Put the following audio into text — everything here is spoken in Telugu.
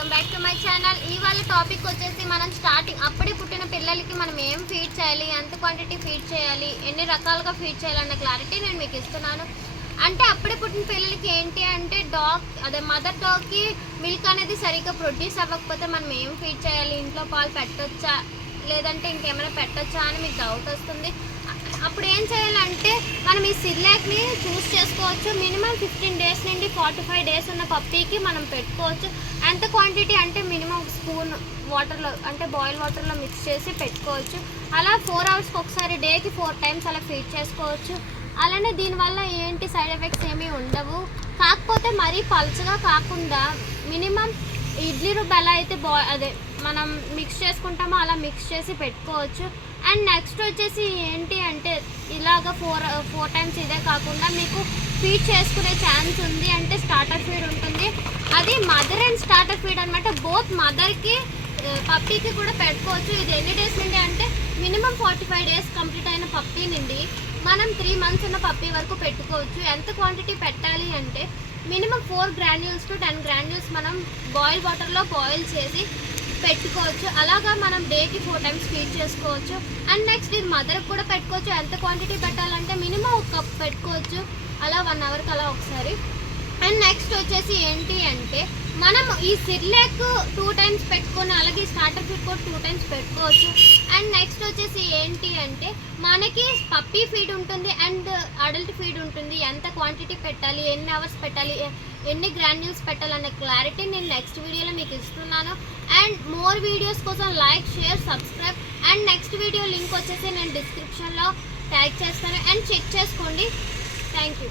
Welcome back to my channel. ఇవాళ టాపిక్ వచ్చేసి మనం స్టార్టింగ్ అప్పుడే పుట్టిన పిల్లలకి మనం ఏం ఫీడ్ చేయాలి, ఎంత క్వాంటిటీ ఫీడ్ చేయాలి, ఎన్ని రకాలుగా ఫీడ్ చేయాలన్న క్లారిటీ నేను మీకు ఇస్తున్నాను. అంటే అప్పుడే పుట్టిన పిల్లలకి ఏంటి అంటే మదర్ డాగ్కి మిల్క్ అనేది సరిగ్గా ప్రొడ్యూస్ అవ్వకపోతే మనం ఏం ఫీడ్ చేయాలి, ఇంట్లో పాలు పెట్టొచ్చా లేదంటే ఇంకేమైనా పెట్టొచ్చా అని మీకు డౌట్ వస్తుంది. అప్పుడు ఏం చేయాలంటే మనం ఈ సిర్లాక్ని చూస్ చేసుకోవచ్చు. మినిమం 15 డేస్ నుండి 45 డేస్ ఉన్న పప్పీకి మనం పెట్టుకోవచ్చు. ఎంత క్వాంటిటీ అంటే మినిమం ఒక స్పూన్ వాటర్లో అంటే బాయిల్ వాటర్లో మిక్స్ చేసి పెట్టుకోవచ్చు. అలా 4 అవర్స్కి ఒకసారి డేకి 4 టైమ్స్ అలా ఫీడ్ చేసుకోవచ్చు. అలానే దీనివల్ల ఏంటి సైడ్ ఎఫెక్ట్స్ ఏమీ ఉండవు. కాకపోతే మరీ పల్చగా కాకుండా మినిమం ఇడ్లీ రుబ్బు ఎలా అయితే మనం మిక్స్ చేసుకుంటామో అలా మిక్స్ చేసి పెట్టుకోవచ్చు. అండ్ నెక్స్ట్ వచ్చేసి ఏంటి అంటే ఇలాగ 4 టైమ్స్ ఇదే కాకుండా మీకు ఫీడ్ చేసుకునే ఛాన్స్ ఉంది. అంటే స్టార్టర్ ఫీడ్ ఉంటుంది, అది మదర్ అండ్ స్టార్టర్ ఫీడ్ అనమాట. బోత్ మదర్కి పప్పీకి కూడా పెట్టుకోవచ్చు. ఇది ఎన్ని డేస్ నుండి అంటే మినిమం 45 డేస్ కంప్లీట్ అయిన పప్పీ నుండి మనం 3 మంత్స్ ఉన్న పప్పీ వరకు పెట్టుకోవచ్చు. ఎంత క్వాంటిటీ పెట్టాలి అంటే మినిమం 4 గ్రాన్యూల్స్ టు 10 గ్రాన్యూల్స్ మనం బాయిల్ వాటర్లో బాయిల్ చేసి పెట్టుకోవచ్చు. అలాగా మనం డేకి 4 టైమ్స్ ఫీడ్ చేసుకోవచ్చు. అండ్ నెక్స్ట్ ఇది మదర్కి కూడా పెట్టుకోవచ్చు. ఎంత క్వాంటిటీ పెట్టాలంటే మినిమం 1 కప్ పెట్టుకోవచ్చు, అలా 1 అవర్కి అలా ఒకసారి. అండ్ నెక్స్ట్ వచ్చేసి ఏంటి అంటే మనం ఈ సిర్లాక్ 2 టైమ్స్ పెట్టుకొని అలాగే స్టార్టర్ ఫీడ్ కూడా 2 టైమ్స్ పెట్టుకోవచ్చు. అండ్ నెక్స్ట్ వచ్చేసి ఏంటి అంటే మనకి పప్పీ ఫీడ్ ఉంటుంది అండ్ అడల్ట్ ఫీడ్ ఉంటుంది. ఎంత క్వాంటిటీ పెట్టాలి, ఎన్ని అవర్స్ పెట్టాలి, ఎన్ని గ్రాన్యూల్స్ పెట్టాలనే క్లారిటీ నేను నెక్స్ట్ వీడియోలో మీకు ఇస్తున్నాను. అండ్ మోర్ వీడియోస్ కోసం like, share, subscribe. And next video link వచ్చేసి నేను డిస్క్రిప్షన్లో ట్యాగ్ చేస్తాను అండ్ చెక్ చేసుకోండి. Thank you.